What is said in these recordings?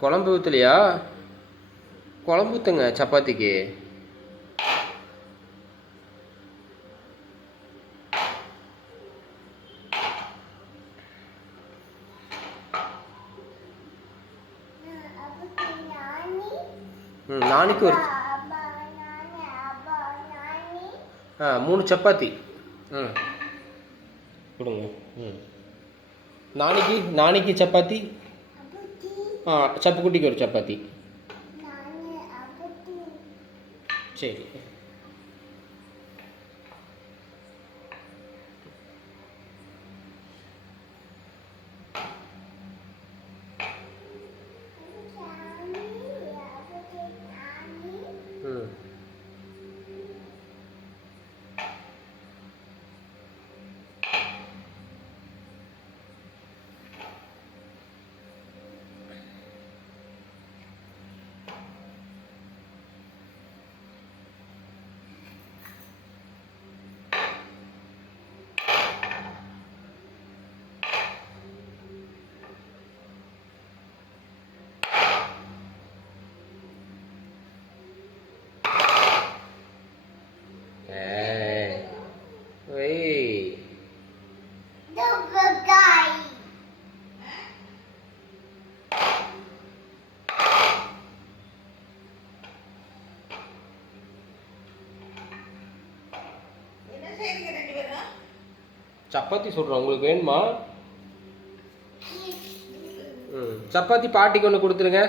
குழம்பு ஊற்றலையா? குழம்பு ஊற்றுங்க சப்பாத்திக்கு. நாளைக்கு ஒரு 3 சப்பாத்தி. கொடுங்க. நாளைக்கு சப்பாத்தி. சப்புக்குட்டிக்கு ஒரு சப்பாத்தி. சரி. சப்பாத்தி சொல்கிறோம், உங்களுக்கு வேணுமா? சப்பாத்தி பாட்டிக்கு ஒன்று கொடுத்துருங்க.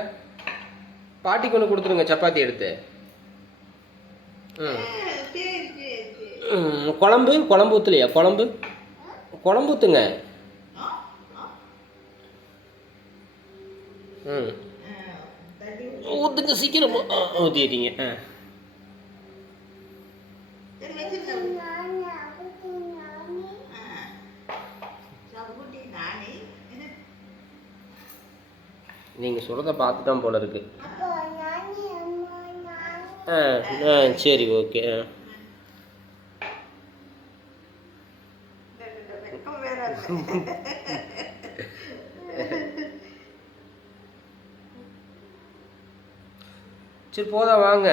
பாட்டிக்கு ஒன்று கொடுத்துருங்க சப்பாத்தி எடுத்து. குழம்பு ஊற்றலையா? குழம்பு ஊற்றுங்க. ஊற்றுங்க சீக்கிரம். ஊற்றிட்டீங்க. நீங்கள் சொல்கிறத பார்த்து தான் போல இருக்கு. சரி, ஓகே. சரி போதா வாங்க.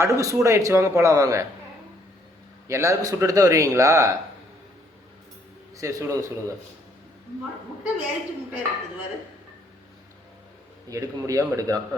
அடுப்பு சூடாயிடுச்சு, வாங்க போகலாம் வாங்க. எல்லாருக்கும் சுட்டு தான் வருவீங்களா? சரி சுடுங்க. எடுக்க முடியாமல் எடுக்கிறான்.